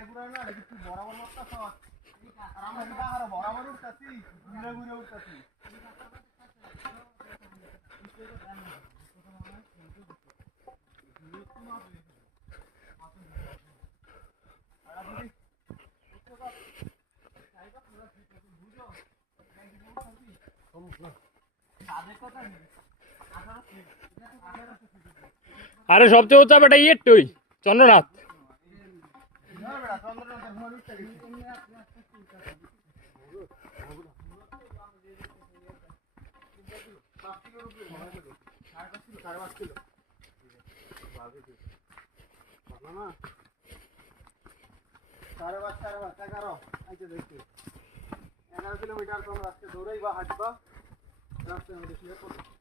ঘুরাই ঘুরাই না একটু বরাবর মারতাছ আর আমরা কি আরো বরাবর উঠতাছি ঘুরে ঘুরে উঠতাছি আরে সবচেয়ে উঁচা বেটা ইয়েরটুই চন্দ্রনাথ। সাড়ে পাঁচ 11 কিলোমিটার তোমরা আজকে দৌড়াইবা হাঁটবা রাস্তার মধ্যে শুয়ে পড়ো।